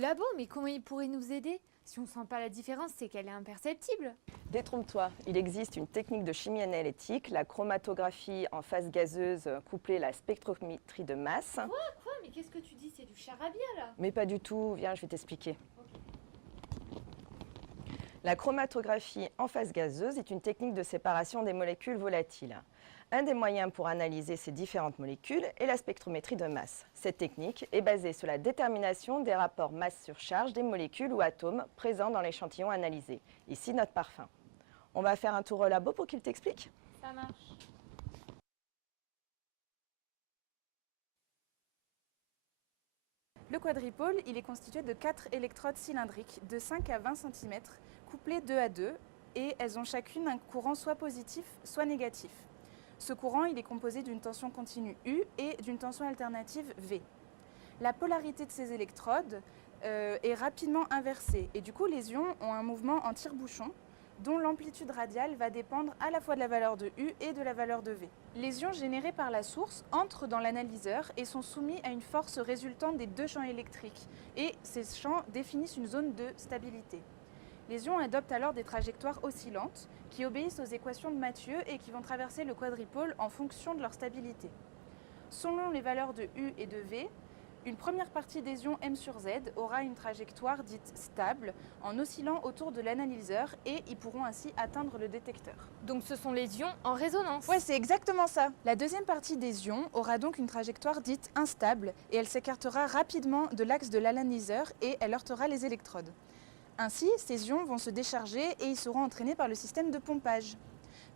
labo, mais comment il pourrait nous aider? Si on sent pas la différence, c'est qu'elle est imperceptible. Détrompe-toi, il existe une technique de chimie analytique, la chromatographie en phase gazeuse couplée à la spectrométrie de masse. Quoi? Mais qu'est-ce que tu dis? C'est du charabia, là. Mais pas du tout, viens, je vais t'expliquer. Ok. La chromatographie en phase gazeuse est une technique de séparation des molécules volatiles. Un des moyens pour analyser ces différentes molécules est la spectrométrie de masse. Cette technique est basée sur la détermination des rapports masse-sur-charge des molécules ou atomes présents dans l'échantillon analysé. Ici, notre parfum. On va faire un tour au labo pour qu'il t'explique. Ça marche. Le quadripôle, il est constitué de 4 électrodes cylindriques de 5 à 20 cm, couplées 2 à 2, et elles ont chacune un courant soit positif, soit négatif. Ce courant, il est composé d'une tension continue U et d'une tension alternative V. La polarité de ces électrodes est rapidement inversée, et du coup, les ions ont un mouvement en tire-bouchon, dont l'amplitude radiale va dépendre à la fois de la valeur de U et de la valeur de V. Les ions générés par la source entrent dans l'analyseur et sont soumis à une force résultante des deux champs électriques. Et ces champs définissent une zone de stabilité. Les ions adoptent alors des trajectoires oscillantes qui obéissent aux équations de Mathieu et qui vont traverser le quadripôle en fonction de leur stabilité. Selon les valeurs de U et de V, une première partie des ions M sur Z aura une trajectoire dite stable en oscillant autour de l'analyseur et ils pourront ainsi atteindre le détecteur. Donc ce sont les ions en résonance. Ouais, c'est exactement ça. La deuxième partie des ions aura donc une trajectoire dite instable et elle s'écartera rapidement de l'axe de l'analyseur et elle heurtera les électrodes. Ainsi, ces ions vont se décharger et ils seront entraînés par le système de pompage.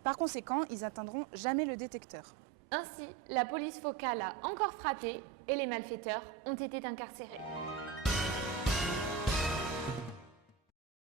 Par conséquent, ils n'atteindront jamais le détecteur. Ainsi, la police focale a encore frappé et les malfaiteurs ont été incarcérés.